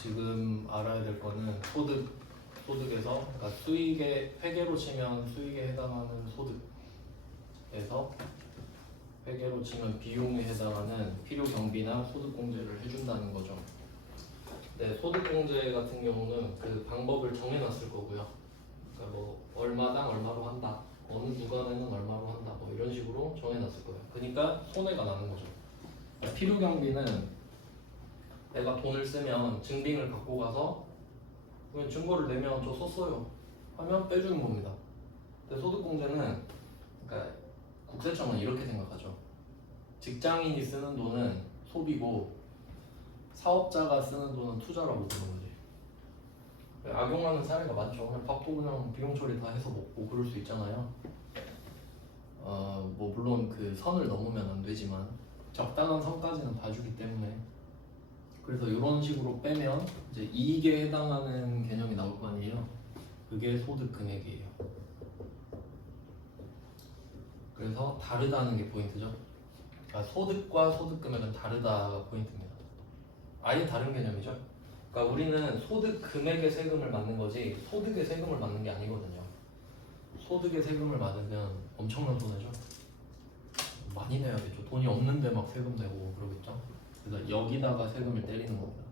지금 알아야 될 거는 소득에서 그러니까 수익의 회계로 치면 수익에 해당하는 소득에서 회계로 치면 비용에 해당하는 필요 경비나 소득 공제를 해준다는 거죠. 네, 소득 공제 같은 경우는 그 방법을 정해놨을 거고요. 그러니까 뭐 얼마당 얼마로 한다, 어느 구간에는 얼마로 한다, 뭐 이런 식으로 정해놨을 거예요. 그러니까 손해가 나는 거죠. 그러니까 필요 경비는 내가 돈을 쓰면 증빙을 갖고 가서 그냥 증거를 내면 저 썼어요 하면 빼주는 겁니다. 근데 소득공제는 그러니까 국세청은 이렇게 생각하죠. 직장인이 쓰는 돈은 소비고 사업자가 쓰는 돈은 투자라고 보는 거지. 악용하는 사례가 많죠. 그냥 밥도 그냥 비용 처리 다 해서 먹고 그럴 수 있잖아요. 뭐 물론 그 선을 넘으면 안 되지만 적당한 선까지는 봐주기 때문에 그래서 이런 식으로 빼면 이제 이익에 해당하는 개념이 나올 거 아니에요. 그게 소득 금액이에요. 그래서 다르다는 게 포인트죠. 그러니까 소득과 소득 금액은 다르다가 포인트입니다. 아예 다른 개념이죠. 그러니까 우리는 소득 금액의 세금을 맞는 거지 소득의 세금을 맞는 게 아니거든요. 소득의 세금을 맞으면 엄청난 손해죠. 많이 내야겠죠. 돈이 없는데 막 세금 내고 그러겠죠. 그래서 여기다가 세금을 때리는 겁니다.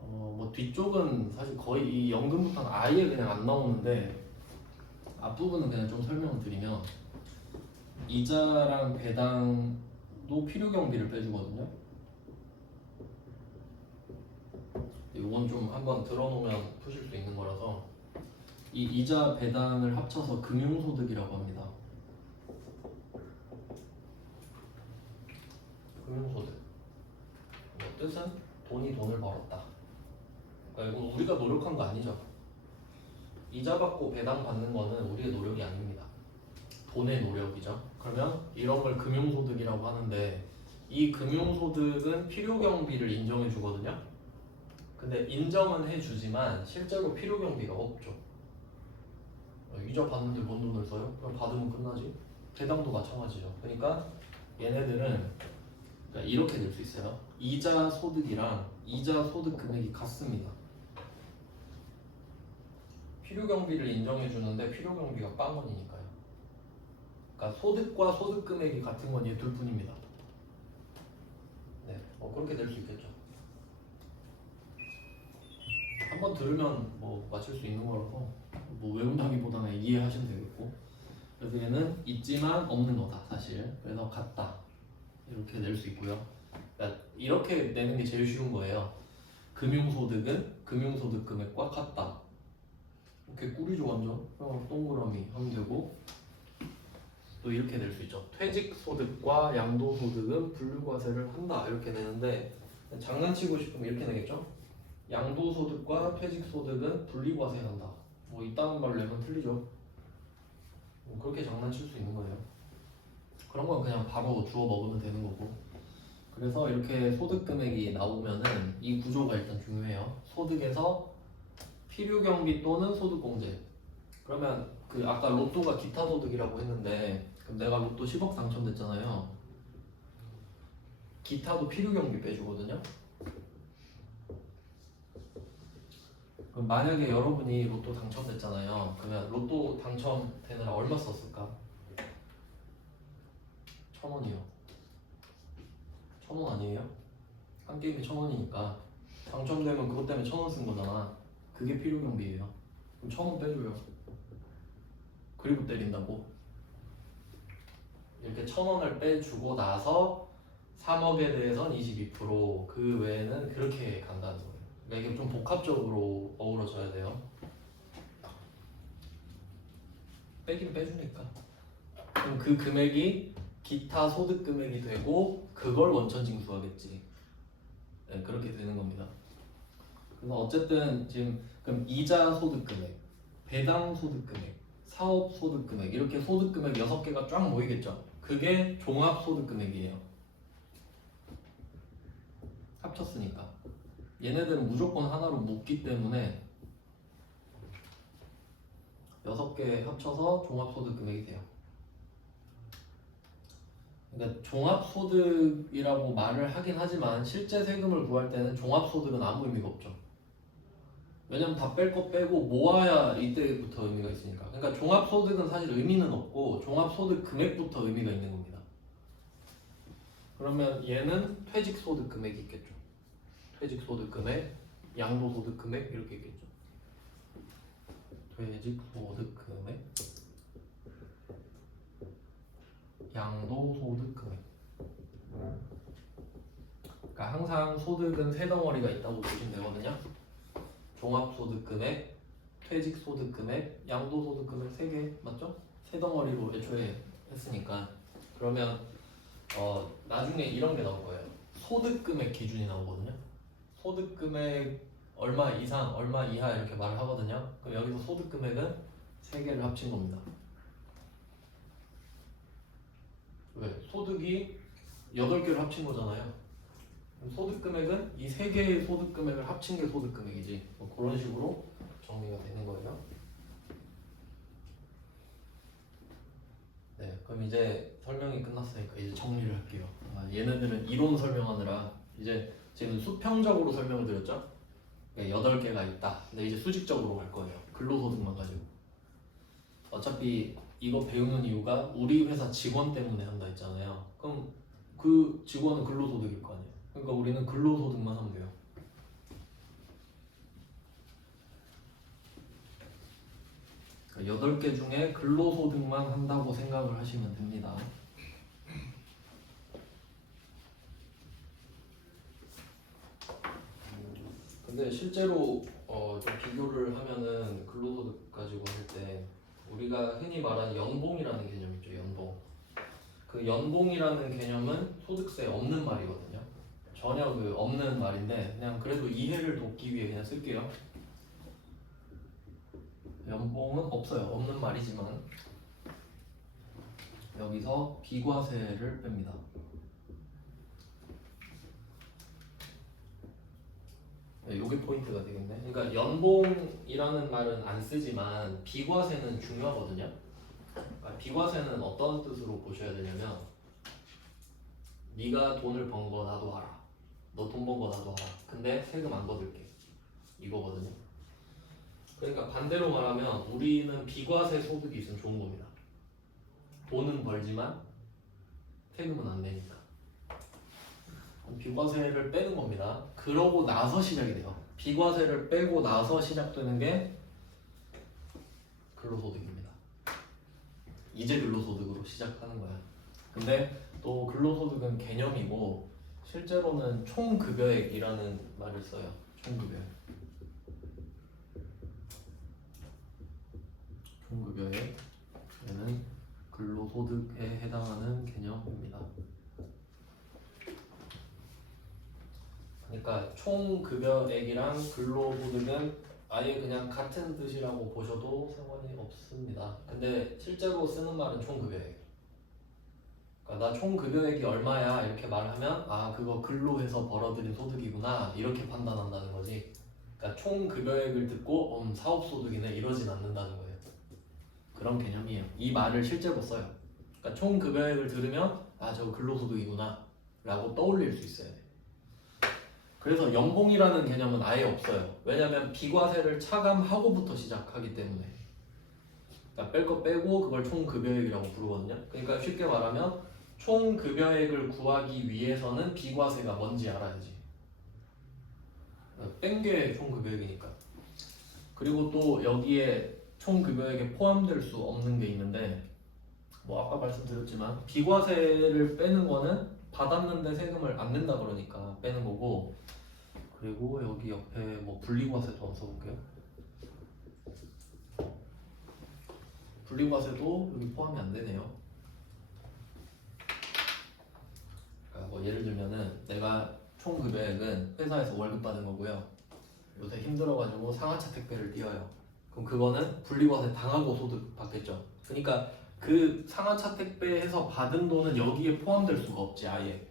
뭐 뒤쪽은 사실 거의 이 연금부터는 아예 그냥 안 나오는데 앞부분은 그냥 좀 설명을 드리면 이자랑 배당도 필요 경비를 빼주거든요. 이건 좀 한번 들어놓으면 푸실 수 있는 거라서 이 이자 배당을 합쳐서 금융소득이라고 합니다. 금융소득. 뜻은 돈이 돈을 벌었다. 그러니까 이건 우리가 노력한 거 아니죠. 이자 받고 배당 받는 거는 우리의 노력이 아닙니다. 돈의 노력이죠. 그러면 이런 걸 금융소득이라고 하는데 이 금융소득은 필요경비를 인정해 주거든요. 근데 인정은 해주지만 실제로 필요경비가 없죠. 이자 받는데 뭔 돈을 써요? 그럼 받으면 끝나지. 배당도 마찬가지죠. 그러니까 얘네들은 이렇게 될 수 있어요. 이자 소득이랑 이자 소득 금액이 같습니다. 필요경비를 인정해 주는데 필요경비가 빵원이니까요. 그러니까 소득과 소득 금액이 같은 건 얘 둘 뿐입니다. 네, 그렇게 될 수 있겠죠. 한번 들으면 뭐 맞출 수 있는 거라서 뭐 외운다기보다는 이해하시면 되겠고. 그래서 얘는 있지만 없는 거다 사실. 그래서 같다 이렇게 낼 수 있고요. 그러니까 이렇게 내는 게 제일 쉬운 거예요. 금융소득은 금융소득 금액과 같다. 이렇게 꿀이죠 완전. 동그라미 하면 되고. 또 이렇게 낼 수 있죠. 퇴직소득과 양도소득은 분류과세를 한다 이렇게 내는데 장난치고 싶으면 이렇게 내겠죠. 양도소득과 퇴직소득은 분리과세한다. 뭐 이따는 말 내면 틀리죠. 뭐 그렇게 장난칠 수 있는 거예요. 그런 건 그냥 바로 주워 먹으면 되는 거고. 그래서 이렇게 소득 금액이 나오면은 이 구조가 일단 중요해요. 소득에서 필요경비 또는 소득공제. 그러면 그 아까 로또가 기타 소득이라고 했는데 그럼 내가 로또 10억 당첨됐잖아요. 기타도 필요경비 빼주거든요. 그럼 만약에 여러분이 로또 당첨됐잖아요. 그러면 로또 당첨되느라 얼마 썼을까? 1,000원이요. 1,000원 아니에요? 한 게임에 1,000원이니까 당첨되면 그것 때문에 1,000원 쓴 거잖아. 그게 필요경비예요. 그럼 1,000원 빼줘요. 그리고 때린다고? 이렇게 1,000원을 빼주고 나서 3억에 대해서는 22%, 그 외에는 그렇게 간다는 거예요. 그러니까 이게 좀 복합적으로 어우러져야 돼요. 빼긴 빼주니까. 그럼 그 금액이 기타 소득 금액이 되고 그걸 원천 징수하겠지. 네, 그렇게 되는 겁니다. 그래서 어쨌든 지금 그럼 이자 소득 금액, 배당 소득 금액, 사업 소득 금액 이렇게 소득 금액 6개가 쫙 모이겠죠. 그게 종합 소득 금액이에요. 합쳤으니까. 얘네들은 무조건 하나로 묶기 때문에 6개 합쳐서 종합 소득 금액이 돼요. 그러니까 종합소득이라고 말을 하긴 하지만 실제 세금을 구할 때는 종합소득은 아무 의미가 없죠. 왜냐면 다 뺄 거 빼고 모아야 이때부터 의미가 있으니까. 그러니까 종합소득은 사실 의미는 없고 종합소득 금액부터 의미가 있는 겁니다. 그러면 얘는 퇴직소득 금액이 있겠죠. 퇴직소득 금액, 양도소득 금액 이렇게 있겠죠. 퇴직소득 금액, 양도소득 금액. 그러니까 항상 소득은 세 덩어리가 있다고 보시면 되거든요. 종합소득 금액, 퇴직소득 금액, 양도소득 금액 세 개 맞죠? 세 덩어리로 애초에 했으니까. 그러면 나중에 이런 게 나올 거예요. 소득 금액 기준이 나오거든요. 소득 금액 얼마 이상, 얼마 이하 이렇게 말을 하거든요. 그럼 여기서 소득 금액은 세 개를 합친 겁니다. 왜? 소득이 8개를 합친 거잖아요. 소득 금액은 이 세 개의 소득 금액을 합친 게 소득 금액이지. 뭐 그런 식으로 정리가 되는 거예요. 네, 그럼 이제 설명이 끝났으니까 이제 정리를 할게요. 얘네들은 이론 설명하느라 이제 지금 수평적으로 설명을 드렸죠? 8개가 있다. 근데 이제 수직적으로 갈 거예요. 근로소득만 가지고. 어차피 이거 배우는 이유가 우리 회사 직원 때문에 한다 했잖아요. 그럼 그 직원은 근로소득일 거 아니에요. 그러니까 우리는 근로소득만 하면 돼요. 그러니까 8개 중에 근로소득만 한다고 생각을 하시면 됩니다. 근데 실제로 좀 비교를 하면은 근로소득 가지고 할 때 우리가 흔히 말하는 연봉이라는 개념 있죠. 연봉. 그 연봉이라는 개념은 소득세 없는 말이거든요. 전혀 없는 말인데 그냥 그래도 이해를 돕기 위해 그냥 쓸게요. 연봉은 없어요. 없는 말이지만 여기서 비과세를 뺍니다. 네, 요게 포인트가 되겠네. 그러니까 연봉이라는 말은 안 쓰지만 비과세는 중요하거든요. 비과세는 어떤 뜻으로 보셔야 되냐면 네가 돈을 번 거 나도 알아. 너 돈 번 거 나도 알아. 근데 세금 안 거둘게. 이거거든요. 그러니까 반대로 말하면 우리는 비과세 소득이 있으면 좋은 겁니다. 돈은 벌지만 세금은 안 내니까. 비과세를 빼는 겁니다. 그러고 나서 시작이 돼요. 비과세를 빼고 나서 시작되는 게 근로소득입니다. 이제 근로소득으로 시작하는 거야. 근데 또 근로소득은 개념이고 실제로는 총급여액이라는 말을 써요. 총급여액. 총급여액. 얘는 근로소득에 해당하는 개념입니다. 그러니까 총급여액이랑 근로소득은 아예 그냥 같은 뜻이라고 보셔도 상관이 없습니다. 근데 실제로 쓰는 말은 총급여액. 그러니까 나 총급여액이 얼마야 이렇게 말하면 아 그거 근로해서 벌어들인 소득이구나 이렇게 판단한다는 거지. 그러니까 총급여액을 듣고 사업소득이네 이러진 않는다는 거예요. 그런 개념이에요. 이 말을 실제로 써요. 그러니까 총급여액을 들으면 아 저거 근로소득이구나 라고 떠올릴 수 있어요. 그래서 연봉이라는 개념은 아예 없어요. 왜냐하면 비과세를 차감하고부터 시작하기 때문에. 그러니까 뺄 거 빼고 그걸 총급여액이라고 부르거든요. 그러니까 쉽게 말하면 총급여액을 구하기 위해서는 비과세가 뭔지 알아야지. 뺀 게 총급여액이니까. 그리고 또 여기에 총급여액에 포함될 수 없는 게 있는데 뭐 아까 말씀드렸지만 비과세를 빼는 거는 받았는데 세금을 안 낸다 그러니까 빼는 거고 그리고 여기 옆에 뭐 분리과세도 한번 써볼게요. 분리과세도 여기 포함이 안 되네요. 그러니까 뭐 예를 들면은 내가 총급여액은 회사에서 월급 받은 거고요. 요새 힘들어가지고 상하차 택배를 띄워요. 그럼 그거는 분리과세 당하고 소득 받겠죠. 그러니까 그 상하차 택배에서 받은 돈은 여기에 포함될 수가 없지 아예.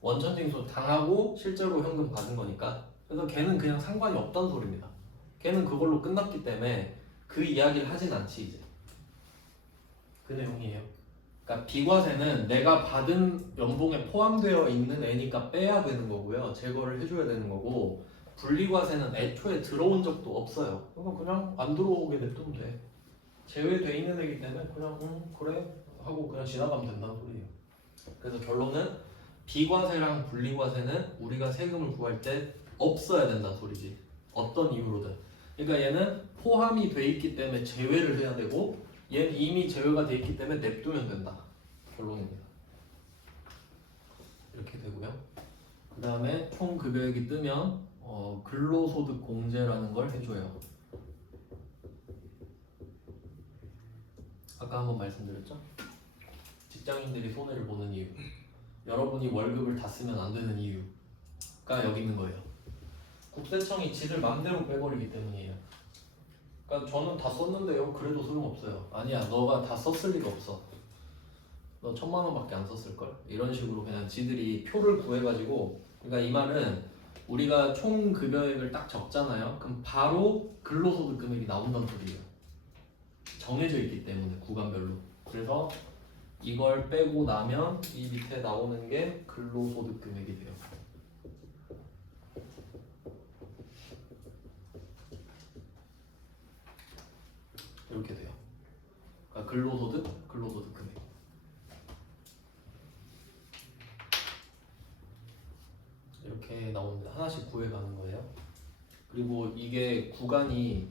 원천징수 당하고 실제로 현금 받은 거니까. 그래서 걔는 그냥 상관이 없다는 소리입니다. 걔는 그걸로 끝났기 때문에 그 이야기를 하진 않지 이제. 그 내용이에요. 그러니까 비과세는 내가 받은 연봉에 포함되어 있는 애니까 빼야 되는 거고요. 제거를 해줘야 되는 거고, 분리과세는 애초에 들어온 적도 없어요. 그러니까 그냥 안 들어오게 냅두면 돼. 제외돼 있는 애기 때문에 그냥 그래 하고 그냥 지나가면 된다는 소리예요. 그래서 결론은 비과세랑 분리과세는 우리가 세금을 구할 때 없어야 된다는 소리지. 어떤 이유로든. 그러니까 얘는 포함이 돼 있기 때문에 제외를 해야 되고, 얘는 이미 제외가 돼 있기 때문에 냅두면 된다. 결론입니다. 이렇게 되고요. 그 다음에 총 급여액이 뜨면 근로소득 공제라는 걸 해줘요. 아까 한번 말씀드렸죠? 직장인들이 손해를 보는 이유, 여러분이 월급을 다 쓰면 안 되는 이유가 여기 있는 거예요. 국세청이 지들 맘대로 빼버리기 때문이에요. 그러니까 저는 다 썼는데요. 그래도 소용없어요. 아니야, 너가 다 썼을 리가 없어. 너 1,000만 원밖에 안 썼을걸? 이런 식으로 그냥 지들이 표를 구해가지고, 그러니까 이 말은 우리가 총 급여액을 딱 적잖아요. 그럼 바로 근로소득 금액이 나온다는 소리예요. 정해져 있기 때문에 구간별로. 그래서 이걸 빼고 나면 이 밑에 나오는 게 근로소득 금액이 돼요. 이렇게 돼요. 그러니까 근로소득, 근로소득 금액. 이렇게 나옵니다. 하나씩 구해가는 거예요. 그리고 이게 구간이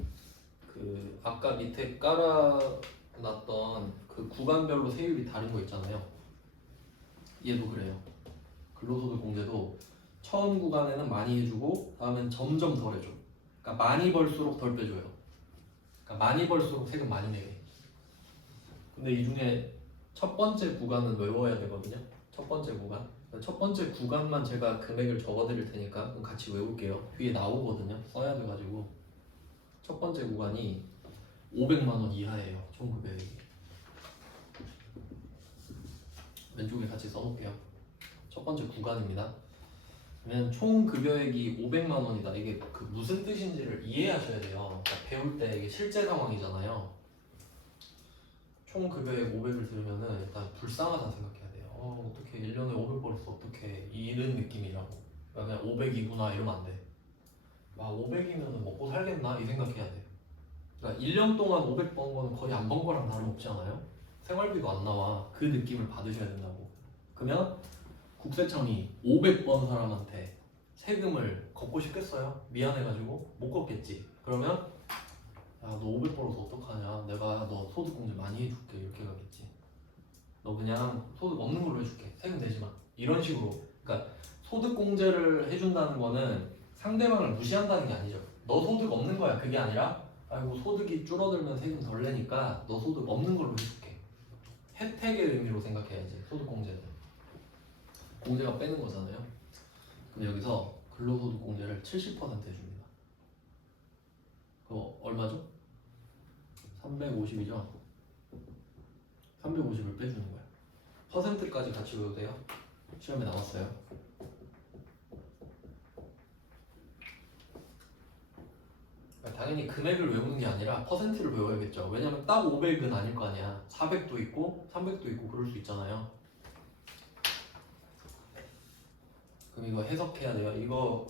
그 아까 밑에 깔아놨던 그 구간별로 세율이 다른 거 있잖아요. 얘도 그래요. 근로소득 공제도 처음 구간에는 많이 해주고 다음엔 점점 덜 해줘. 그러니까 많이 벌수록 덜 빼줘요. 그러니까 많이 벌수록 세금 많이 내게. 근데 이 중에 첫 번째 구간은 외워야 되거든요. 첫 번째 구간. 첫 번째 구간만 제가 금액을 적어드릴 테니까 그럼 같이 외울게요. 뒤에 나오거든요. 써야 돼가지고. 첫 번째 구간이 500만 원 이하예요. 총 급여액이. 왼쪽에 같이 써놓을게요. 첫 번째 구간입니다. 그러면 총 급여액이 500만 원이다. 이게 그 무슨 뜻인지를 이해하셔야 돼요. 그러니까 배울 때 이게 실제 상황이잖아요. 총 급여액 500을 들으면은 일단 불쌍하다 생각해야 돼요. 어떻게 1년에 500 벌었어? 어떻게 이런 느낌이라고. 그러니까 그냥 500이구나 이러면 안 돼. 와 500이면 먹고 살겠나? 이 생각해야 돼. 그러니까 1년 동안 500 번 거는 거의 안 번 거랑 다름없지 않아요? 생활비도 안 나와. 그 느낌을 받으셔야 된다고. 그러면 국세청이 500번 사람한테 세금을 걷고 싶겠어요? 미안해가지고 못 걷겠지. 그러면 야 너 500 벌어서 어떡하냐? 내가 너 소득공제 많이 해줄게. 이렇게 가겠지. 너 그냥 소득 없는 걸로 해줄게. 세금 내지 마. 이런 식으로. 그러니까 소득공제를 해준다는 거는 상대방을 무시한다는 게 아니죠. 너 소득 없는 거야. 그게 아니라 아이고 소득이 줄어들면 세금 덜 내니까 너 소득 없는 걸로 해줄게. 혜택의 의미로 생각해야지. 소득공제는 공제가 빼는 거잖아요. 근데 여기서 근로소득 공제를 70% 해줍니다. 그거 얼마죠? 350이죠? 350을 빼주는 거예요. 퍼센트까지 같이 외워도 돼요. 시험에 나왔어요. 당연히 금액을 외우는 게 아니라 퍼센트를 외워야겠죠. 왜냐면 딱 500은 아닐 거 아니야. 400도 있고 300도 있고 그럴 수 있잖아요. 그럼 이거 해석해야 돼요. 이거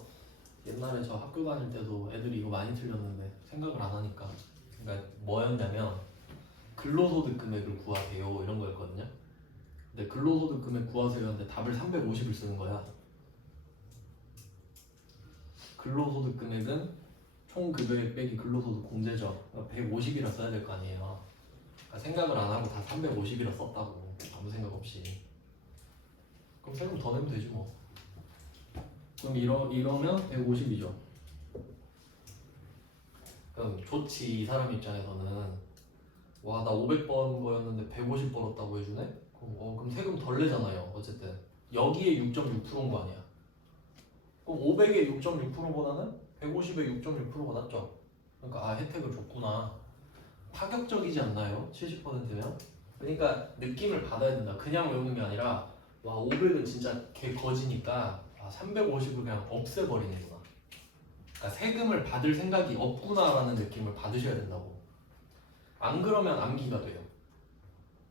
옛날에 저 학교 다닐 때도 애들이 이거 많이 틀렸는데 생각을 안 하니까. 그러니까 뭐였냐면 근로소득 금액을 구하세요 이런 거였거든요. 근데 근로소득 금액 구하세요 하는데 답을 350을 쓰는 거야. 근로소득 금액은 총 급여액 빼기 근로소득 공제죠. 150이라 써야 될 거 아니에요. 그러니까 생각을 안 하고 다 350이라 썼다고. 아무 생각 없이. 그럼 세금 더 내면 되지 뭐. 그럼 이러면 150이죠. 그럼 좋지. 이 사람 입장에서는 와 나 500 버는 거였는데 150 벌었다고 해주네? 그럼 세금 덜 내잖아요. 어쨌든 여기에 6.6%인 거 아니야. 그럼 500에 6.6%보다는 150에 6.6%가 낫죠. 그러니까 아 혜택을 줬구나. 파격적이지 않나요? 70%면? 그러니까 느낌을 받아야 된다. 그냥 외우는 게 아니라 와 500은 진짜 개 거지니까 350을 그냥 없애버리는구나. 그러니까 세금을 받을 생각이 없구나라는 느낌을 받으셔야 된다고. 안 그러면 암기가 돼요.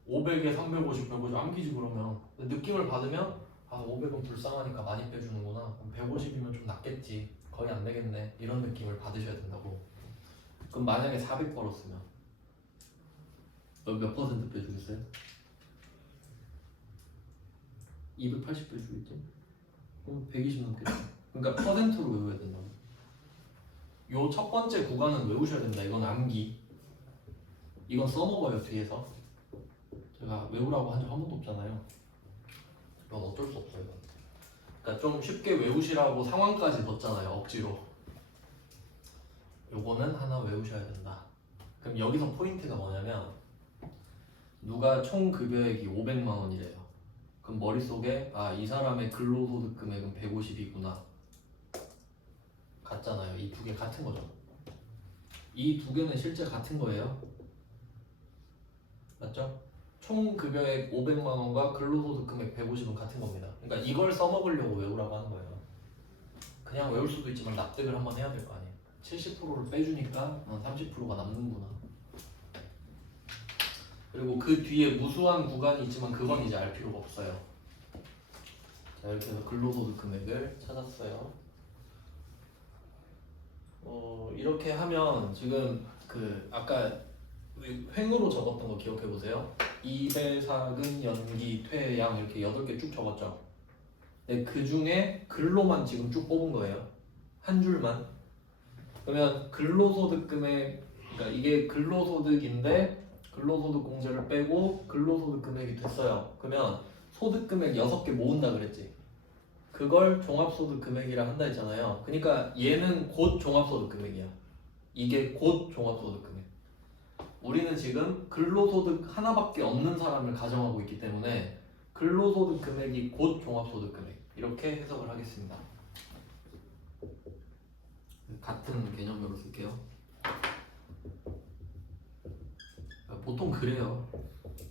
500에 350, 150 암기지 그러면. 느낌을 받으면 500은 불쌍하니까 많이 빼주는구나. 150이면 좀 낫겠지. 거의 안 되겠네. 이런 느낌을 받으셔야 된다고. 그럼 만약에 400 벌었으면 몇 퍼센트 빼주겠어요? 280 빼주겠죠? 그럼 120 넘겠죠? 그러니까 퍼센트로 외워야 된다고. 요 첫 번째 구간은 외우셔야 된다. 이건 암기. 이건 써먹어요 뒤에서. 제가 외우라고 한 적 한 번도 없잖아요. 이건 어쩔 수 없어요. 그러니까 좀 쉽게 외우시라고 상황까지 넣었잖아요. 억지로. 요거는 하나 외우셔야 된다. 그럼 여기서 포인트가 뭐냐면 누가 총 급여액이 500만 원이래요. 그럼 머릿속에 이 사람의 근로소득 금액은 150이구나. 같잖아요. 이 두 개 같은 거죠. 이 두 개는 실제 같은 거예요. 맞죠? 총 급여액 500만 원과 근로소득 금액 150은 같은 겁니다. 그러니까 이걸 써먹으려고 외우라고 하는 거예요. 그냥 외울 수도 있지만 납득을 한번 해야 될 거 아니에요. 70%를 빼주니까 30%가 남는구나. 그리고 그 뒤에 무수한 구간이 있지만 그건 이제 알 필요가 없어요. 자, 이렇게 해서 근로소득 금액을 찾았어요. 이렇게 하면 지금 그 아까 횡으로 적었던 거 기억해 보세요. 이배사금, 연기, 퇴양 이렇게 8개 쭉 적었죠. 근데 그 중에 근로만 지금 쭉 뽑은 거예요. 한 줄만. 그러면 근로소득 금액, 그러니까 이게 근로소득인데 근로소득 공제를 빼고 근로소득 금액이 됐어요. 그러면 소득 금액 6개 모은다 그랬지. 그걸 종합소득 금액이라 한다 했잖아요. 그러니까 얘는 곧 종합소득 금액이야. 이게 곧 종합소득 금액. 우리는 지금 근로소득 하나밖에 없는 사람을 가정하고 있기 때문에 근로소득 금액이 곧 종합소득 금액. 이렇게 해석을 하겠습니다. 같은 개념으로 쓸게요. 보통 그래요.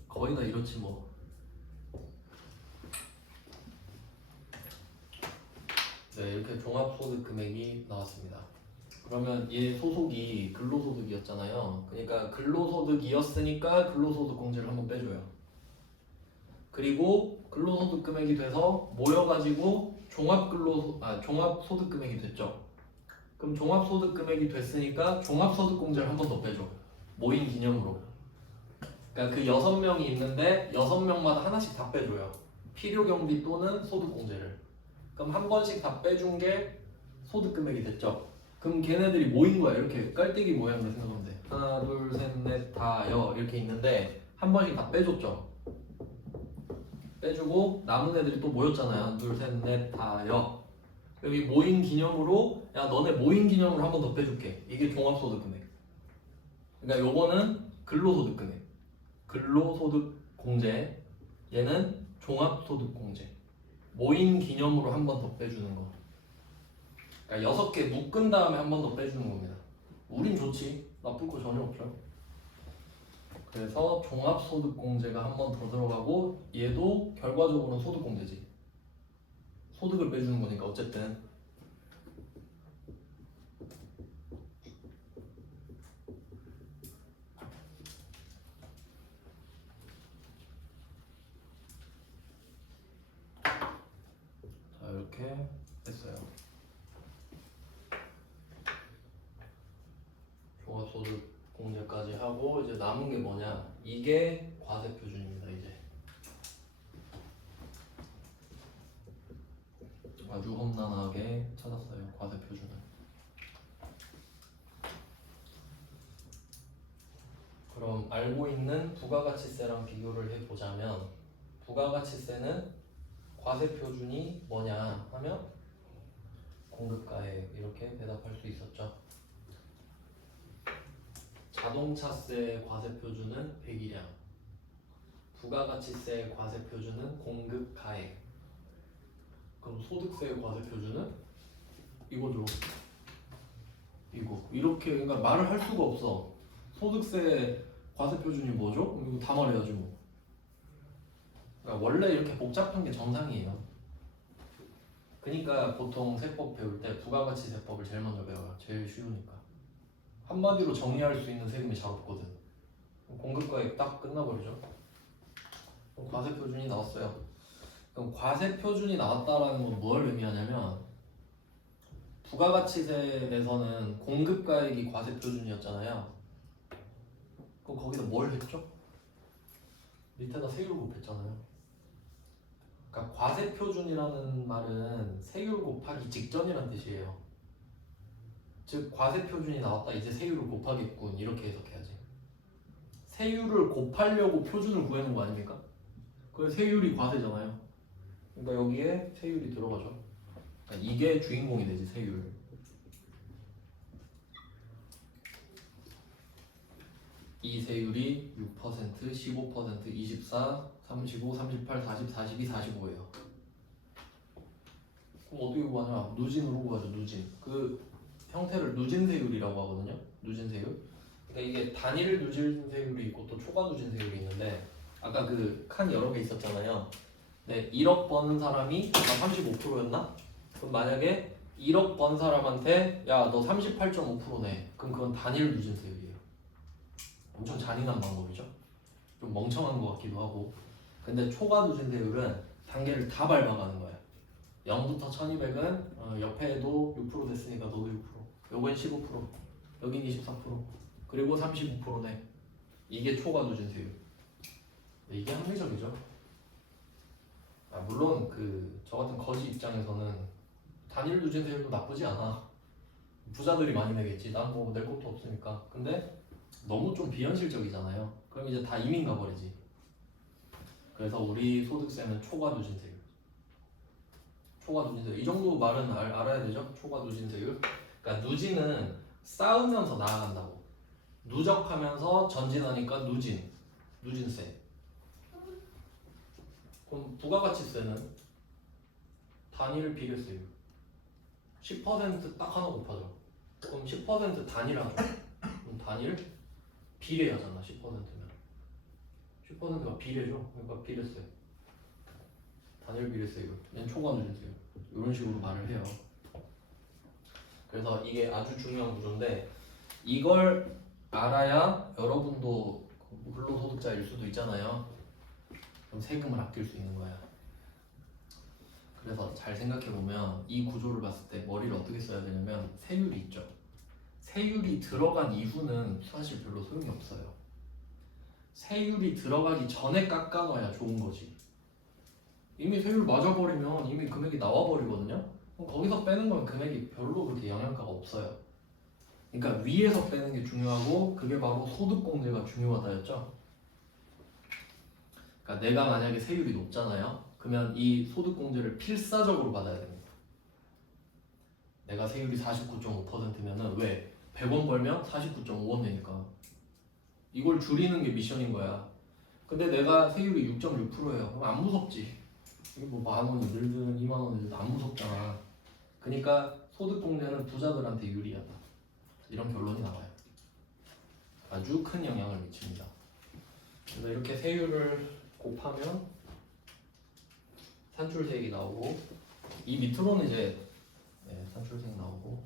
거의 다 이렇지 뭐. 네, 이렇게 종합소득 금액이 나왔습니다. 그러면 얘 소속이 근로소득이었잖아요. 그러니까 근로소득이었으니까 근로소득 공제를 한번 빼줘요. 그리고 근로소득 금액이 돼서 모여가지고 종합소득 금액이 됐죠. 그럼 종합소득 금액이 됐으니까 종합소득 공제를 한 번 더 빼줘. 모인 기념으로. 그러니까 그 6명이 있는데 6명마다 하나씩 다 빼줘요. 필요경비 또는 소득공제를. 그럼 한 번씩 다 빼준 게 소득금액이 됐죠. 그럼 걔네들이 모인 거야. 이렇게 깔때기 모양으로 생각하면 돼. 하나, 둘, 셋, 넷, 다, 여 이렇게 있는데 한 번씩 다 빼줬죠. 빼주고 남은 애들이 또 모였잖아요. 하나, 둘, 셋, 넷, 다, 여. 여기 모인 기념으로 야 너네 모인 기념으로 한 번 더 빼줄게. 이게 종합소득금액. 그러니까 요거는 근로소득금액. 근로소득공제. 얘는 종합소득공제. 모인 기념으로 한 번 더 빼주는 거. 그러니까 6개 묶은 다음에 한 번 더 빼주는 겁니다. 우린 좋지. 나쁠 거 전혀 없죠. 그래서 종합소득공제가 한 번 더 들어가고 얘도 결과적으로는 소득공제지. 소득을 빼주는 거니까 어쨌든. 자, 이렇게 했어요. 종합소득 공제까지 하고 이제 남은 게 뭐냐? 이게 과세표준입니다. 이제 아주 험난하게 찾았어요. 과세표준을. 그럼 알고 있는 부가가치세랑 비교를 해보자면 부가가치세는 과세표준이 뭐냐 하면 공급가액 이렇게 대답할 수 있었죠. 자동차세 과세표준은 배기량, 부가가치세 과세표준은 공급가액. 그럼 소득세 과세표준은 이거죠. 이거 이렇게 그러니까 말을 할 수가 없어. 소득세 과세표준이 뭐죠? 이거 다 말해야지 뭐. 그러니까 원래 이렇게 복잡한 게 정상이에요. 그러니까 보통 세법 배울 때 부가가치세법을 제일 먼저 배워요. 제일 쉬우니까. 한마디로 정리할 수 있는 세금이 잘 없거든. 공급가액 딱 끝나버리죠. 과세 표준이 나왔어요. 그럼 과세 표준이 나왔다라는 건 뭘 의미하냐면 부가가치세에서는 공급가액이 과세 표준이었잖아요. 그럼 거기서 뭘 했죠? 밑에다 세율 곱했잖아요. 그러니까 과세 표준이라는 말은 세율 곱하기 직전이란 뜻이에요. 즉 과세 표준이 나왔다 이제 세율을 곱하겠군 이렇게 해석해야지. 세율을 곱하려고 표준을 구해놓은 거 아닙니까? 그래서 세율이 과세잖아요. 그러니까 여기에 세율이 들어가죠. 그러니까 이게 주인공이 되지 세율. 이 세율이 6%, 15%, 24, 35, 38, 40, 42, 45예요. 그럼 어떻게 구하냐? 누진으로 구하죠. 누진. 그 형태를 누진세율이라고 하거든요. 누진세율. 그러니까 이게 단일 누진세율이 있고 또 초과 누진세율이 있는데 아까 그 칸 여러 개 있었잖아요. 네, 1억 버는 사람이 아까 35%였나? 그럼 만약에 1억 번 사람한테 야 너 38.5%네. 그럼 그건 단일 누진세율이에요. 엄청 잔인한 방법이죠. 좀 멍청한 것 같기도 하고. 근데 초과 누진세율은 단계를 다 밟아가는 거예요. 0부터 1200은 옆에도 6% 됐으니까 너도 6%. 요건 15%. 여긴 24%. 그리고 35%네. 이게 초과 누진세율. 이게 합리적이죠. 물론 저 같은 거지 입장에서는 단일 누진세율도 나쁘지 않아. 부자들이 많이 내겠지. 난 뭐 낼 것도 없으니까. 근데 너무 좀 비현실적이잖아요. 그럼 이제 다 이민 가버리지. 그래서 우리 소득세는 초과 누진세율. 초과 누진세율. 이 정도 말은 알아야 되죠? 초과 누진세율. 그러니까 누진은 쌓으면서 나아간다고. 누적하면서 전진하니까 누진세. 그럼 부가가치세는 단일 비례세율. 10%딱 하나 곱하죠. 그럼 10% 단일하죠. 그럼 단일 비례하잖아. 10%면 10%가 비례죠. 그러니까 비례세. 단일 비례세율. 얘는 초과 누진세율. 이런 식으로 말을 해요. 그래서 이게 아주 중요한 구조인데 이걸 알아야 여러분도 근로소득자일 수도 있잖아요. 그럼 세금을 아낄 수 있는 거야. 그래서 잘 생각해보면 이 구조를 봤을 때 머리를 어떻게 써야 되냐면 세율이 있죠. 세율이 들어간 이후는 사실 별로 소용이 없어요. 세율이 들어가기 전에 깎아놔야 좋은 거지. 이미 세율 맞아버리면 이미 금액이 나와버리거든요. 그럼 거기서 빼는 건 금액이 별로 그렇게 영향가가 없어요. 그러니까 위에서 빼는 게 중요하고 그게 바로 소득공제가 중요하다였죠. 그러니까 내가 만약에 세율이 높잖아요. 그러면 이 소득공제를 필사적으로 받아야 됩니다. 내가 세율이 49.5%면은 왜? 100원 벌면 49.5원 내니까 이걸 줄이는 게 미션인 거야. 근데 내가 세율이 6.6%예요. 그럼 안 무섭지. 이게 뭐 만 원이 늘든 2만 원이 늘든 안 무섭잖아. 그러니까 소득공제는 부자들한테 유리하다. 이런 결론이 나와요. 아주 큰 영향을 미칩니다. 그래서 이렇게 세율을 곱하면 산출세액이 나오고 이 밑으로는 이제 산출세액 나오고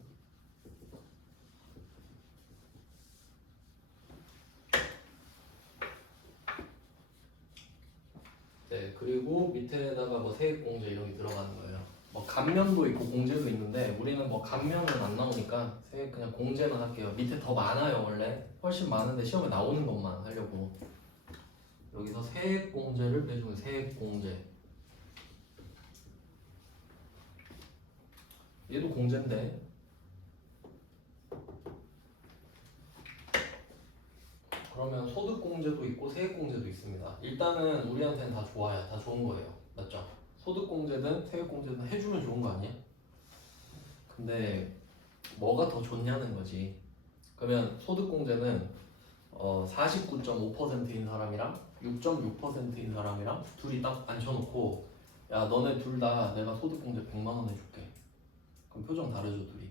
그리고 밑에다가 뭐 세액공제 이런 게 들어가는 거예요. 뭐 감면도 있고 공제도 있는데 우리는 뭐 감면은 안 나오니까 세액 그냥 공제만 할게요. 밑에 더 많아요. 원래 훨씬 많은데 시험에 나오는 것만 하려고 여기서 세액공제를 빼주면 세액공제 얘도 공제인데 그러면 소득공제도 있고 세액공제도 있습니다. 일단은 우리한테는 다 좋아요. 다 좋은 거예요. 맞죠? 소득공제든 세액공제든 해주면 좋은 거 아니야? 근데 뭐가 더 좋냐는 거지. 그러면 소득공제는 49.5%인 사람이랑 6.6%인 사람이랑 둘이 딱 앉혀놓고 야 너네 둘 다 내가 소득공제 100만 원 해줄게. 그럼 표정 다르죠 둘이.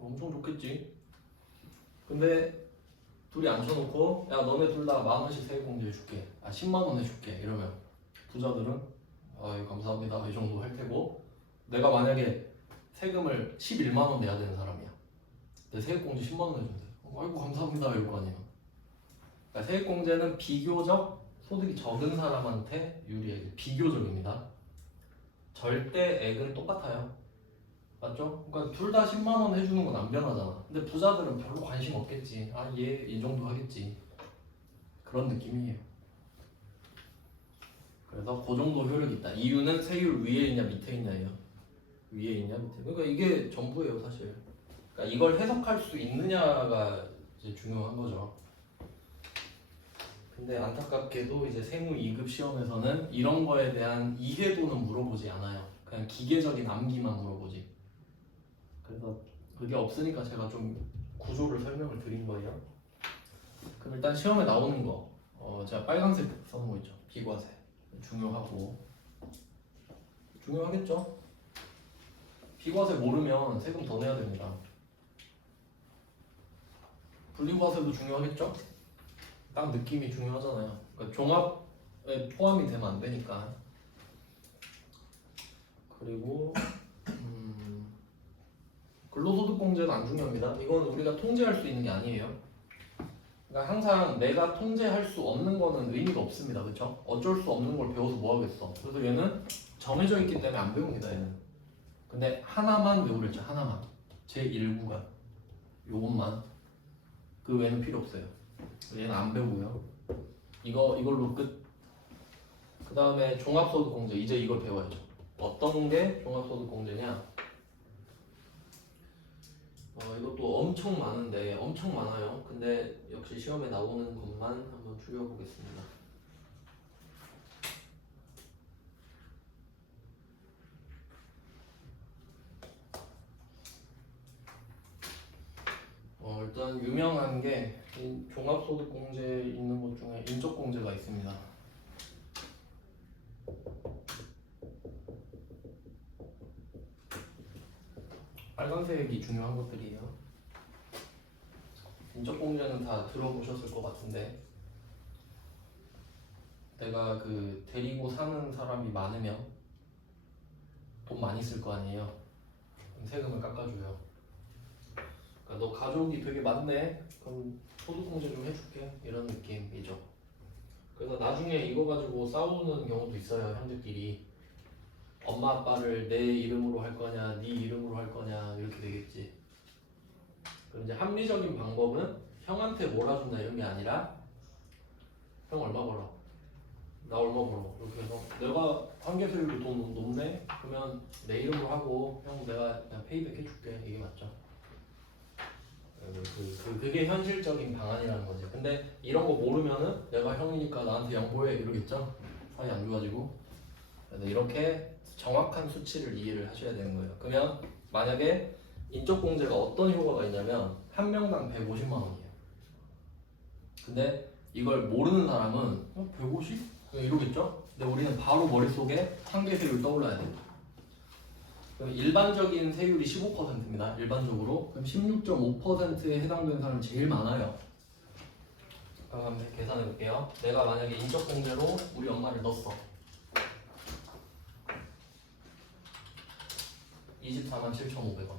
엄청 좋겠지. 근데 둘이 앉혀놓고 야 너네 둘 다 10,000원씩 세액공제 해줄게. 10만 원 해줄게. 이러면 부자들은 아유 감사합니다 이 정도 할 테고 내가 만약에 세금을 11만 원 내야 되는 사람이야. 내 세액공제 10만 원 해준대. 아이고 감사합니다 이럴 거 아니에요. 그러니까 세액공제는 비교적 소득이 적은 사람한테 유리해. 비교적입니다. 절대액은 똑같아요. 맞죠? 그러니까 둘 다 10만 원 해주는 건 안 변하잖아. 근데 부자들은 별로 관심 없겠지. 아, 얘 이 정도 하겠지. 그런 느낌이에요. 그래서 그 정도 효력이 있다. 이유는 세율 위에 있냐 밑에 있냐예요. 위에 있냐 밑에. 그러니까 이게 전부예요, 사실. 그러니까 이걸 해석할 수 있느냐가 이제 중요한 거죠. 근데 안타깝게도 이제 세무 2급 시험에서는 이런 거에 대한 이해도는 물어보지 않아요. 그냥 기계적인 암기만 물어보지. 그래서 그게 없으니까 제가 좀 구조를 설명을 드린 거예요. 그럼 일단 시험에 나오는 거, 제가 빨간색 써놓은 거 있죠. 비과세. 중요하고. 중요하겠죠? 비과세 모르면 세금 더 내야 됩니다. 분리과세도 중요하겠죠? 딱 느낌이 중요하잖아요. 그러니까 종합에 포함이 되면 안 되니까. 그리고 근로소득공제는 안 중요합니다. 이건 우리가 통제할 수 있는 게 아니에요. 그러니까 항상 내가 통제할 수 없는 거는 의미가 없습니다. 그렇죠? 어쩔 수 없는 걸 배워서 뭐 하겠어. 그래서 얘는 정해져 있기 때문에 안 배웁니다. 얘는. 근데 하나만 외우랬죠. 하나만. 제1구간. 요것만. 그 외에는 필요 없어요. 얘는 안 배우고요. 이걸로 끝. 그 다음에 종합소득공제. 이제 이걸 배워야죠. 어떤 게 종합소득공제냐? 이것도 엄청 많은데 엄청 많아요. 근데 역시 시험에 나오는 것만 한번 줄여보겠습니다. 일단 유명한 게 종합소득공제 있는 것 중에 인적공제가 있습니다. 빨간색이 중요한 것들이에요. 인적공제는 다 들어보셨을 것 같은데 내가 그 데리고 사는 사람이 많으면 돈 많이 쓸 거 아니에요. 그럼 세금을 깎아줘요. 그러니까 너 가족이 되게 많네. 그럼 소득공제 좀 해줄게. 이런 느낌이죠. 그래서 나중에 이거 가지고 싸우는 경우도 있어요. 형제끼리. 엄마 아빠를 내 이름으로 할 거냐, 네 이름으로 할 거냐 이렇게 되겠지. 그럼 이제 합리적인 방법은 형한테 몰아준다 이런 게 아니라 형 얼마 벌어? 나 얼마 벌어? 이렇게 해서 내가 관계세율이 돈 높네? 그러면 내 이름으로 하고 형 내가 그냥 페이백 해줄게. 이게 맞죠? 그게 현실적인 방안이라는 거지. 근데 이런 거 모르면은 내가 형이니까 나한테 양보해 이러겠죠? 사이 안 좋아지고. 그래서 이렇게 정확한 수치를 이해를 하셔야 되는 거예요. 그러면 만약에 인적공제가 어떤 효과가 있냐면 한 명당 150만 원이에요. 근데 이걸 모르는 사람은 150? 이러겠죠? 근데 우리는 바로 머릿속에 상계세율 떠올라야 돼요. 그럼 일반적인 세율이 15%입니다. 일반적으로. 그럼 16.5%에 해당되는 사람이 제일 많아요. 그럼 한번 계산해 볼게요. 내가 만약에 인적공제로 우리 엄마를 넣었어. 24만 7,500원.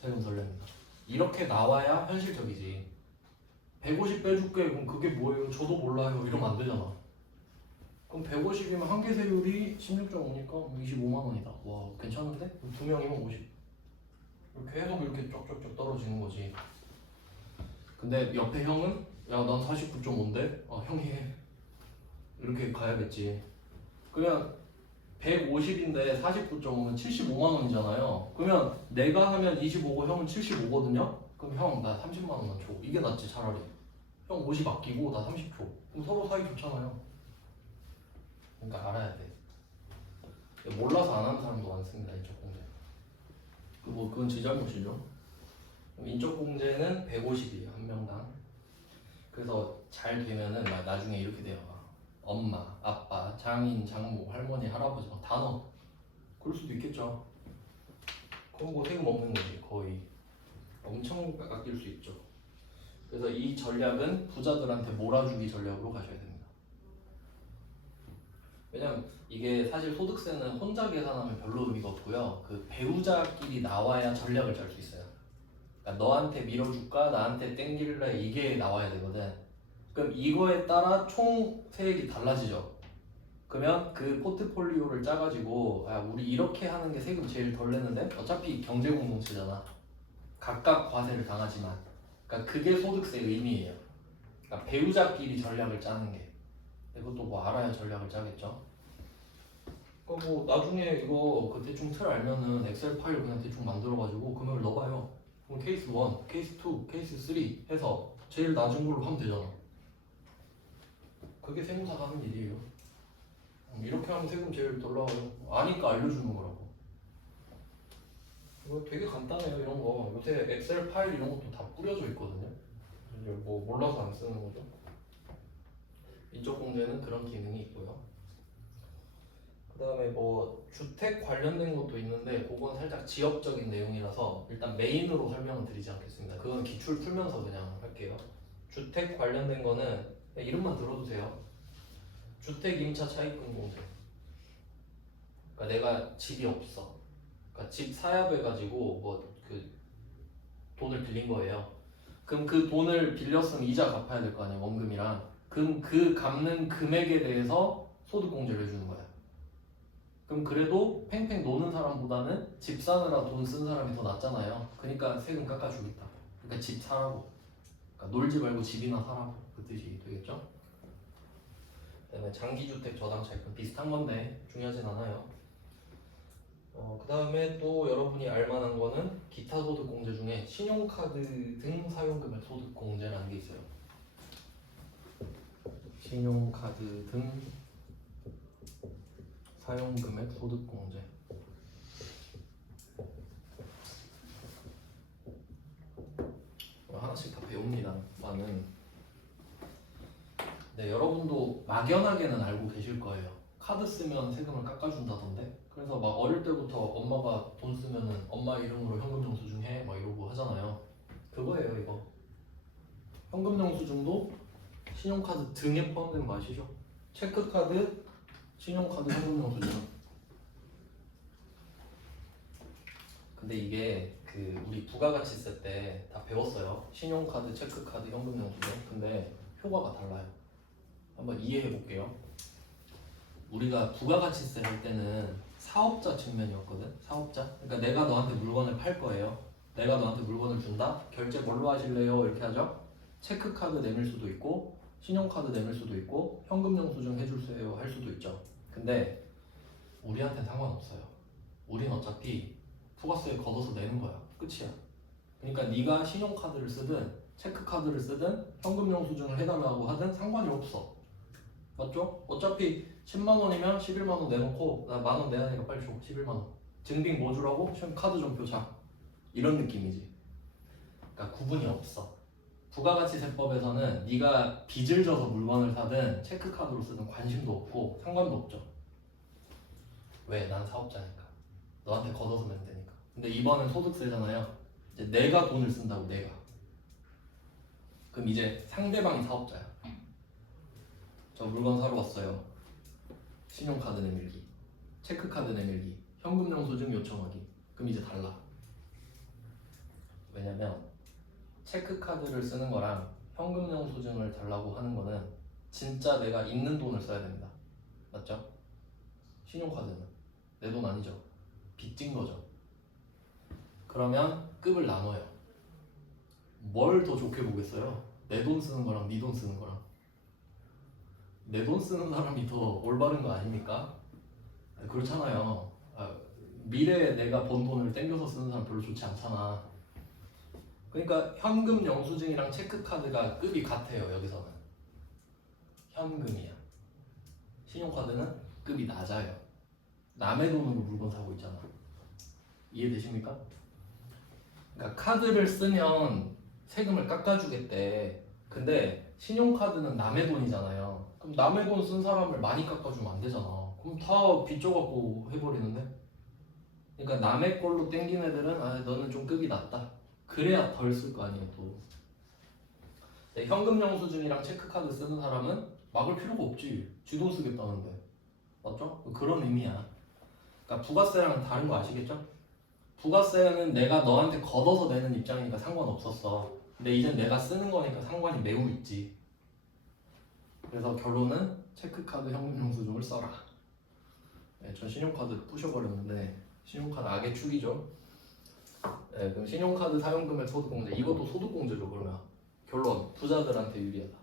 세금 덜 냅니다. 이렇게 나와야 현실적이지. 150 빼줄게. 그럼 그게 뭐예요? 저도 몰라요. 이러면 안 되잖아. 그럼 150이면 한계세율이 16.5니까 25만 원이다. 와, 괜찮은데? 그럼 두 명이면 50. 이렇게 해서 이렇게 쫙쫙쫙 떨어지는 거지. 근데 옆에 형은 야, 난 49.5인데? 아, 형이 해. 이렇게 가야겠지. 그냥 150인데 49.5면 75만 원이잖아요. 그러면 내가 하면 25고 형은 75거든요? 그럼 형, 나 30만 원만 줘. 이게 낫지, 차라리. 형 50 아끼고 나 30 줘. 그럼 서로 사이 좋잖아요. 그러니까 알아야 돼. 몰라서 안 하는 사람도 많습니다. 인적공제. 그건 제 잘못이죠. 인적공제는 150이에요. 한 명당. 그래서 잘 되면은 나중에 이렇게 돼요. 엄마, 아빠, 장인, 장모, 할머니, 할아버지 막 다 넣어. 그럴 수도 있겠죠. 그럼 뭐 세금 없는 거지. 거의 엄청 깎일 수 있죠. 그래서 이 전략은 부자들한테 몰아주기 전략으로 가셔야 됩니다. 왜냐면 이게 사실 소득세는 혼자 계산하면 별로 의미가 없고요. 그 배우자끼리 나와야 전략을 짤 수 있어요. 그러니까 너한테 밀어줄까 나한테 땡길래 이게 나와야 되거든. 그럼 이거에 따라 총 세액이 달라지죠. 그러면 그 포트폴리오를 짜가지고 우리 이렇게 하는 게 세금 제일 덜 내는데 어차피 경제공동체잖아. 각각 과세를 당하지만 그러니까 그게 소득세 의미예요. 그러니까 배우자끼리 전략을 짜는 게 이것도 뭐 알아야 전략을 짜겠죠. 뭐 나중에 이거 그 대충 틀 알면은 엑셀 파일 그냥 대충 만들어가지고 금액을 넣어봐요. 그럼 케이스 1, 케이스 2, 케이스 3 해서 제일 낮은 걸로 하면 되잖아. 그게 세무사가 하는 일이에요. 이렇게 하면 세금 제일 덜 나와요. 아니까 알려주는 거라고. 이거 되게 간단해요. 이런 거 요새 엑셀 파일 이런 것도 다 뿌려져 있거든요. 이제 뭐 몰라서 안 쓰는 거죠. 이쪽 공제는 그런 기능이 있고요. 그 다음에 뭐 주택 관련된 것도 있는데 그건 살짝 지역적인 내용이라서 일단 메인으로 설명은 드리지 않겠습니다. 그건 기출 풀면서 그냥 할게요. 주택 관련된 거는 이름만 들어도 돼요. 주택 임차 차입금 공제. 그러니까 내가 집이 없어. 그러니까 집 사야돼가지고 뭐 그 돈을 빌린 거예요. 그럼 그 돈을 빌렸으면 이자 갚아야 될 거 아니에요. 원금이랑. 그럼 그 갚는 금액에 대해서 소득 공제를 해주는 거야. 그럼 그래도 팽팽 노는 사람보다는 집 사느라 돈 쓴 사람이 더 낫잖아요. 그러니까 세금 깎아주겠다. 그러니까 집 사라고. 그러니까 놀지 말고 집이나 사라고. 그 뜻이 되겠죠? 그다음에 장기주택 저당 차입금 비슷한 건데 중요하진 않아요. 그 다음에 또 여러분이 알만한 거는 기타 소득 공제 중에 신용카드 등 사용금액 소득 공제라는 게 있어요. 신용카드 등 사용금액 소득 공제. 하나씩 다 배웁니다. 나는. 네, 여러분도 막연하게는 알고 계실 거예요. 카드 쓰면 세금을 깎아준다던데. 그래서 막 어릴 때부터 엄마가 돈 쓰면은 엄마 이름으로 현금 영수증 해 막 이러고 하잖아요. 그거예요 이거. 현금 영수증도 신용카드 등에 포함되는 거 아시죠? 체크카드, 신용카드, 현금 영수증. 근데 이게 그 우리 부가가치세 때 다 배웠어요. 신용카드, 체크카드, 현금 영수증. 근데 효과가 달라요. 한번 이해해 볼게요. 우리가 부가가치세 할 때는 사업자 측면이었거든. 사업자. 그러니까 내가 너한테 물건을 팔 거예요. 내가 너한테 물건을 준다. 결제 뭘로 하실래요? 이렇게 하죠. 체크카드 내밀 수도 있고 신용카드 내밀 수도 있고 현금 영수증 해주세요 할 수도 있죠. 근데 우리한테는 상관없어요. 우린 어차피 부가세 걷어서 내는 거야. 끝이야. 그러니까 네가 신용카드를 쓰든 체크카드를 쓰든 현금 영수증을 해달라고 하든 상관이 없어. 맞죠? 어차피 10만 원이면 11만 원 내놓고 나 만 원 내라니까 빨리 줘. 11만 원. 증빙 뭐 주라고? 카드 전표 자. 이런 느낌이지. 그러니까 구분이 없어. 부가가치세법에서는 네가 빚을 져서 물건을 사든 체크카드로 쓰든 관심도 없고 상관도 없죠. 왜? 난 사업자니까. 너한테 걷어서 내면 되니까. 근데 이번엔 소득세잖아요. 이제 내가 돈을 쓴다고 내가. 그럼 이제 상대방이 사업자야. 저 물건 사러 왔어요. 신용카드 내밀기, 체크카드 내밀기, 현금 영수증 요청하기. 그럼 이제 달라. 왜냐면 체크카드를 쓰는 거랑 현금 영수증을 달라고 하는 거는 진짜 내가 있는 돈을 써야 됩니다. 맞죠? 신용카드는 내 돈 아니죠. 빚진 거죠. 그러면 급을 나눠요. 뭘 더 좋게 보겠어요? 내 돈 쓰는 거랑 네 돈 쓰는 거랑. 내 돈 쓰는 사람이 더 올바른 거 아닙니까? 그렇잖아요. 미래에 내가 번 돈을 땡겨서 쓰는 사람 별로 좋지 않잖아. 그러니까 현금 영수증이랑 체크카드가 급이 같아요. 여기서는 현금이야. 신용카드는 급이 낮아요. 남의 돈으로 물건 사고 있잖아. 이해되십니까? 그러니까 카드를 쓰면 세금을 깎아주겠대. 근데 신용카드는 남의 돈이잖아요. 그럼 남의 돈 쓴 사람을 많이 깎아주면 안 되잖아. 그럼 다 빚져갖고 해버리는데? 그러니까 남의 걸로 땡긴 애들은 너는 좀 급이 낮다. 그래야 덜 쓸 거 아니에요 또. 네, 현금 영수증이랑 체크카드 쓰는 사람은 막을 필요가 없지. 지 돈 쓰겠다는데. 맞죠? 그런 의미야. 그러니까 부가세랑은 다른 거 아시겠죠? 부가세는 내가 너한테 걷어서 내는 입장이니까 상관없었어. 근데 이젠 내가 쓰는 거니까 상관이 매우 있지. 그래서 결론은 체크카드 현금영수증을 써라. 네, 전 신용카드 부셔버렸는데 신용카드 악의 축이죠. 네, 그럼 신용카드 사용금액 소득공제 이것도 소득공제죠. 그러면 결론 부자들한테 유리하다.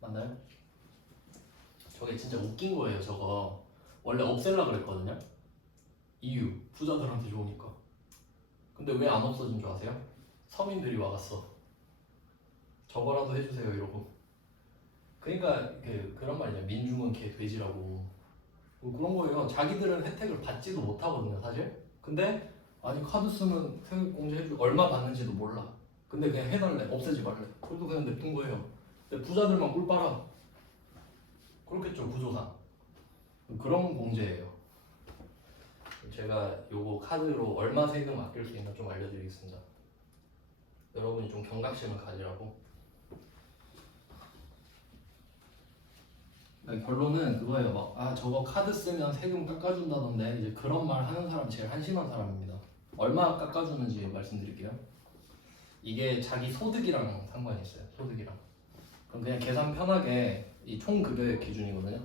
맞나요? 저게 진짜 웃긴 거예요. 저거 원래 없앨라 그랬거든요. 이유 부자들한테 좋으니까. 근데 왜 안 없어진 줄 아세요? 서민들이 와갔어. 저거라도 해주세요 이러고. 그러니까 그런 말이냐. 민중은 개 돼지라고. 그런 거예요. 자기들은 혜택을 받지도 못하거든요 사실. 근데 아니 카드 쓰면 세금 공제 해주고 얼마 받는지도 몰라. 근데 그냥 해달래. 없애지 말래. 그래도 그냥 냅둔 거예요. 근데 부자들만 꿀 빨아. 그렇겠죠 구조상. 그런 공제예요. 제가 요거 카드로 얼마 세금 아낄 수 있나 좀 알려드리겠습니다. 여러분이 좀 경각심을 가지라고. 결론은 그거예요. 막 저거 카드 쓰면 세금 깎아준다던데 이제 그런 말 하는 사람 제일 한심한 사람입니다. 얼마 깎아주는지 말씀드릴게요. 이게 자기 소득이랑 상관이 있어요. 소득이랑. 그럼 그냥 계산 편하게 이 총 급여의 기준이거든요.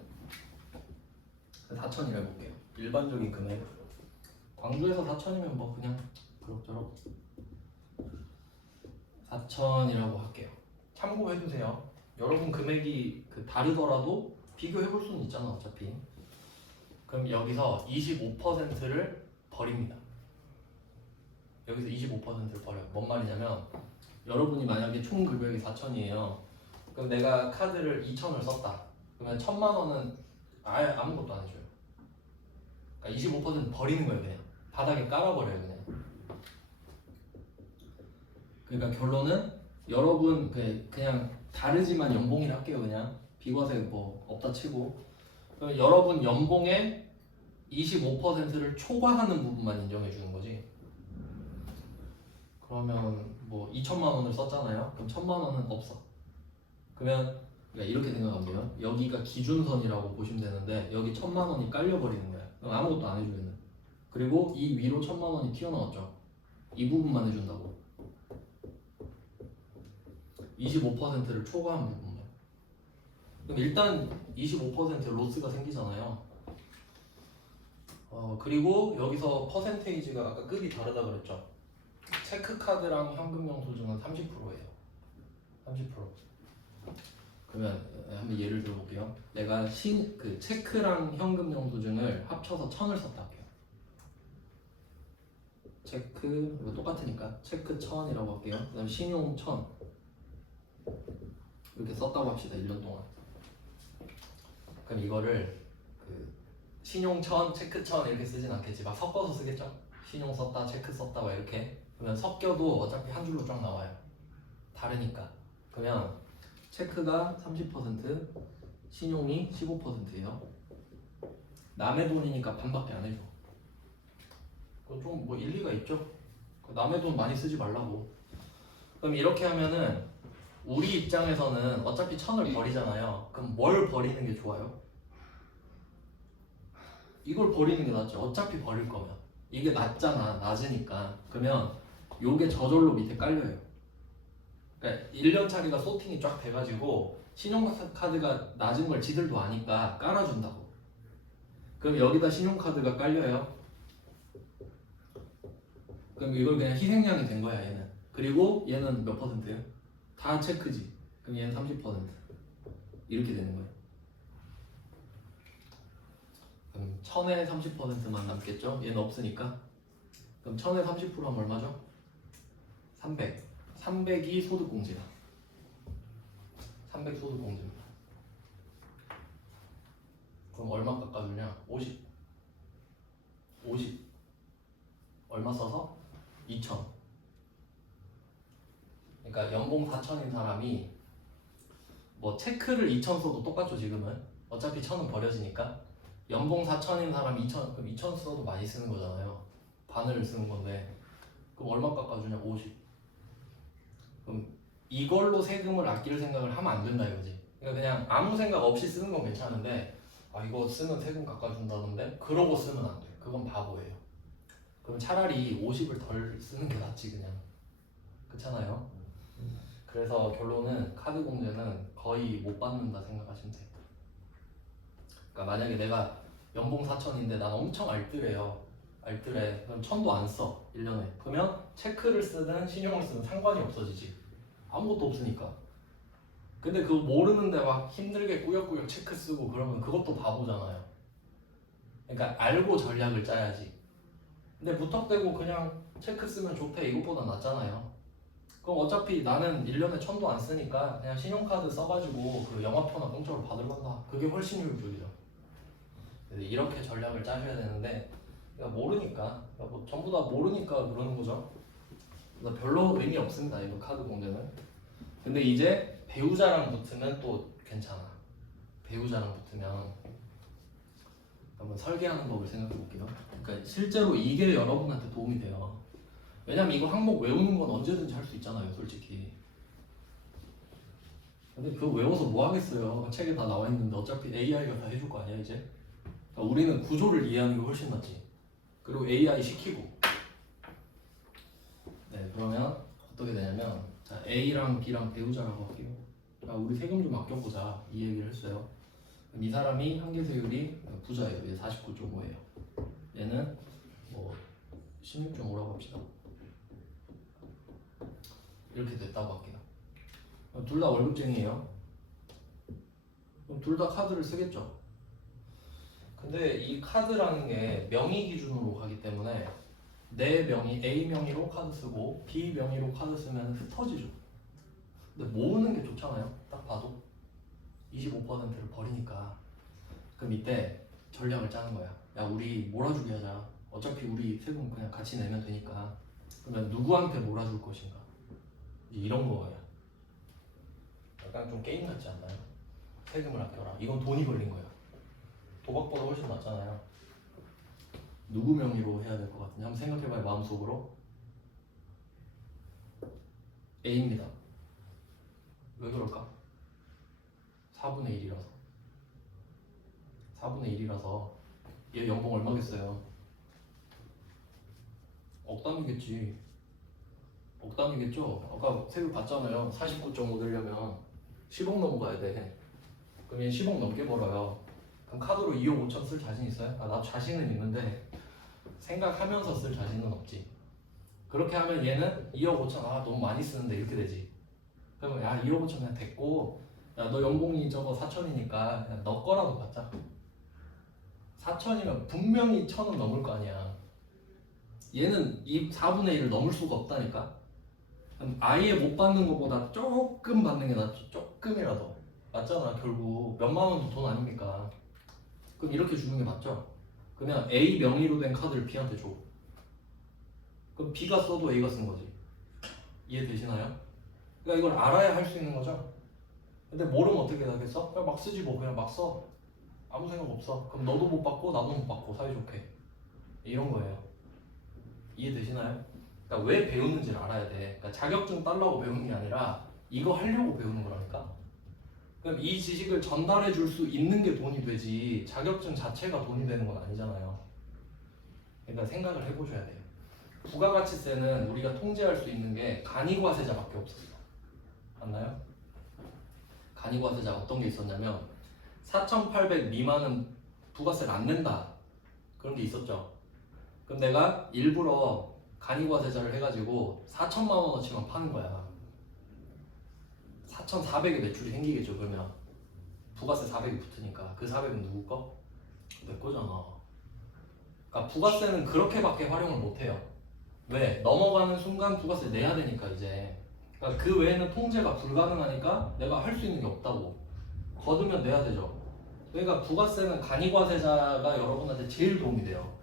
4천이라 해볼게요. 일반적인 금액. 광주에서 4천이면 뭐 그냥 그럭저럭 4천이라고 할게요. 참고해주세요. 여러분 금액이 다르더라도 비교해볼 수는 있잖아 어차피. 그럼 여기서 25%를 버립니다. 여기서 25%를 버려요. 뭔 말이냐면 여러분이 만약에 총 금액이 4천이에요. 그럼 내가 카드를 2천을 썼다. 그러면 1,000만 원은 아예 아무것도 안 해줘요. 그러니까 25% 버리는 거예요. 그냥 바닥에 깔아버려요. 그러니까 결론은 여러분 그냥 다르지만 연봉이라 할게요. 그냥 비과세 뭐 없다 치고. 그럼 여러분 연봉의 25%를 초과하는 부분만 인정해 주는 거지. 그러면 뭐 2천만 원을 썼잖아요. 그럼 1,000만 원은 없어. 그러면 이렇게 생각하면 돼요. 여기가 기준선이라고 보시면 되는데 여기 1,000만 원이 깔려버리는 거야. 그럼 아무것도 안 해주겠네. 그리고 이 위로 1,000만 원이 튀어나왔죠. 이 부분만 해준다고. 25%를 초과한 부분만. 그럼 일단 25% 로스가 생기잖아요. 그리고 여기서 퍼센테이지가 아까 급이 다르다 그랬죠. 체크카드랑 현금영수증은 30%예요. 30%. 그러면 한번 예를 들어볼게요. 내가 체크랑 현금영수증을 합쳐서 1,000을 썼다 할게요. 체크 이거 똑같으니까 체크 1,000이라고 할게요. 그 다음에 신용 1,000 이렇게 썼다고 합시다. 1년 동안. 그럼 이거를 신용 1,000, 체크 1,000 이렇게 쓰진 않겠지. 막 섞어서 쓰겠죠. 신용 썼다, 체크 썼다 막 이렇게. 그러면 섞여도 어차피 한 줄로 쫙 나와요. 다르니까. 그러면 체크가 30%, 신용이 15%예요. 남의 돈이니까 반밖에 안 해줘. 그거 좀 뭐 일리가 있죠. 남의 돈 많이 쓰지 말라고. 그럼 이렇게 하면은 우리 입장에서는 어차피 1,000을 버리잖아요. 그럼 뭘 버리는 게 좋아요? 이걸 버리는 게 낫죠. 어차피 버릴 거면. 이게 낮잖아. 낮으니까. 그러면 요게 저절로 밑에 깔려요. 그러니까 1년짜리가 소팅이 쫙 돼가지고 신용카드가 낮은 걸 지들도 아니까 깔아준다고. 그럼 여기다 신용카드가 깔려요. 그럼 이걸 그냥 희생양이 된 거야 얘는. 그리고 얘는 몇 퍼센트예요? 다 체크지. 그럼 얘는 30%. 이렇게 되는 거예요. 그럼 1,000에 30%만 남겠죠? 얘는 없으니까. 그럼 1,000에 30%하면 얼마죠? 300. 300이 소득공제다. 300 소득공제입니다. 그럼 얼마 깎아주냐? 50. 50. 얼마 써서? 2,000. 그러니까 연봉 4,000인 사람이 뭐 체크를 2,000 써도 똑같죠 지금은. 어차피 1,000은 버려지니까. 연봉 4,000인 사람이 2,000, 그럼 2,000 써도 많이 쓰는 거잖아요. 반을 쓰는 건데. 그럼 얼마 깎아주냐? 50. 그럼 이걸로 세금을 아낄 생각을 하면 안 된다 이거지. 그러니까 그냥 아무 생각 없이 쓰는 건 괜찮은데 이거 쓰면 세금 깎아준다던데 그러고 쓰면 안 돼. 그건 바보예요. 그럼 차라리 50을 덜 쓰는 게 낫지 그냥. 그렇잖아요. 그래서 결론은 카드 공제는 거의 못 받는다 생각하시면 돼요. 그러니까 만약에 내가 연봉 4천인데 난 엄청 알뜰해요. 알뜰해. 그럼 1,000도 안 써. 1년에. 그러면 체크를 쓰든 신용을 쓰든 상관이 없어지지. 아무것도 없으니까. 근데 그거 모르는데 막 힘들게 꾸역꾸역 체크 쓰고 그러면 그것도 바보잖아요. 그러니까 알고 전략을 짜야지. 근데 무턱대고 그냥 체크 쓰면 좋대 이것보다 낫잖아요. 그럼 어차피 나는 1년에 1,000도 안 쓰니까 그냥 신용카드 써가지고 그 영화표나 공짜로 받으려다. 그게 훨씬 효율적이죠. 이렇게 전략을 짜셔야 되는데 그러니까 모르니까 뭐 전부 다 모르니까 그러는 거죠. 그래서 별로 의미 없습니다. 이거 카드 공제는. 근데 이제 배우자랑 붙으면 또 괜찮아. 배우자랑 붙으면 한번 설계하는 법을 생각해 볼게요. 그러니까 실제로 이게 여러분한테 도움이 돼요. 왜냐면 이거 항목 외우는 건 언제든지 할 수 있잖아요, 솔직히. 근데 그거 외워서 뭐 하겠어요? 책에 다 나와 있는데 어차피 AI가 다 해줄 거 아니야 이제? 그러니까 우리는 구조를 이해하는 게 훨씬 낫지. 그리고 AI 시키고. 네, 그러면 어떻게 되냐면 자, A랑 B랑 배우자라고 할게요. 자, 우리 세금 좀 아껴보자 이 얘기를 했어요. 이 사람이 한계세율이 부자예요. 얘 49.5예요. 얘는 뭐 16.5라고 합시다. 이렇게 됐다고 할게요. 둘 다 월급쟁이에요. 그럼 둘 다 카드를 쓰겠죠. 근데 이 카드라는 게 명의 기준으로 가기 때문에 내 명의 A 명의로 카드 쓰고 B 명의로 카드 쓰면 흩어지죠. 근데 모으는 게 좋잖아요. 딱 봐도 25%를 버리니까. 그럼 이때 전략을 짜는 거야. 야 우리 몰아주기 하자. 어차피 우리 세금 그냥 같이 내면 되니까. 그러면 누구한테 몰아줄 것인가? 이런 거예요. 약간 좀 게임 같지 않나요? 세금을 아껴라. 이건 돈이 걸린 거야. 도박보다 훨씬 낫잖아요. 누구 명의로 해야 될 것 같은지 한번 생각해봐요. 마음속으로. A입니다. 왜 그럴까? 4분의 1이라서. 4분의 1이라서 얘 연봉 얼마겠어요? 억 단위겠지. 억 단위겠죠? 아까 세금 봤잖아요. 49.5 되려면 10억 넘어가야 돼. 그럼 얘 10억 넘게 벌어요. 그럼 카드로 2억 5천 쓸 자신 있어요? 아, 나 자신은 있는데 생각하면서 쓸 자신은 없지. 그렇게 하면 얘는 2억 5천 아 너무 많이 쓰는데 이렇게 되지. 그러면 야 2억 5천 그냥 됐고 야 너 연봉이 저거 4천이니까 그냥 너 거라도 받자. 4천이면 분명히 1,000은 넘을 거 아니야. 얘는 이 4분의 1을 넘을 수가 없다니까. 아예 못 받는 것보다 조금 받는 게 낫죠. 조금이라도. 맞잖아. 결국 몇만 원도 돈 아닙니까. 그럼 이렇게 주는 게 맞죠. 그냥 A 명의로 된 카드를 B한테 줘. 그럼 B가 써도 A가 쓴 거지. 이해되시나요? 그러니까 이걸 알아야 할 수 있는 거죠. 근데 모르면 어떻게 하겠어? 그냥 막 쓰지 뭐. 그냥 막 써. 아무 생각 없어. 그럼 너도 못 받고 나도 못 받고 사이좋게. 이런 거예요. 이해되시나요? 그러니까 왜 배우는지를 알아야 돼. 그러니까 자격증 따려고 배우는 게 아니라 이거 하려고 배우는 거라니까. 그럼 이 지식을 전달해 줄 수 있는 게 돈이 되지 자격증 자체가 돈이 되는 건 아니잖아요. 그러니까 생각을 해보셔야 돼요. 부가가치세는 우리가 통제할 수 있는 게 간이과세자밖에 없었어. 맞나요? 간이과세자 어떤 게 있었냐면 4,800 미만은 부가세를 안 낸다. 그런 게 있었죠. 그럼 내가 일부러 간이과세자를 해가지고 4천만 원어치만 파는 거야. 4,400의 매출이 생기겠죠. 그러면 부가세 400이 붙으니까 그 400은 누구 거? 내 거잖아. 그러니까 부가세는 그렇게밖에 활용을 못해요. 왜? 넘어가는 순간 부가세 내야 되니까 이제. 그러니까 그 외에는 통제가 불가능하니까 내가 할 수 있는 게 없다고. 거두면 내야 되죠. 그러니까 부가세는 간이과세자가 여러분한테 제일 도움이 돼요.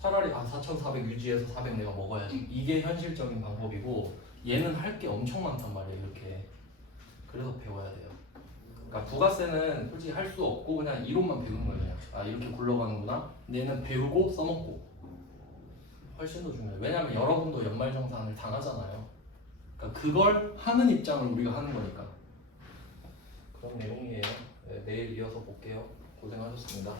차라리 4,400 유지해서 400 내가 먹어야지. 이게 현실적인 방법이고 얘는 할 게 엄청 많단 말이에요. 이렇게. 그래서 배워야 돼요. 그러니까 부가세는 솔직히 할 수 없고 그냥 이론만 배우는 거예요. 아 이렇게 굴러가는구나. 근데 얘는 배우고 써먹고 훨씬 더 중요해요. 왜냐하면 여러분도 연말정산을 당하잖아요. 그러니까 그걸 하는 입장을 우리가 하는 거니까. 그런 내용이에요. 네, 내일 이어서 볼게요. 고생하셨습니다.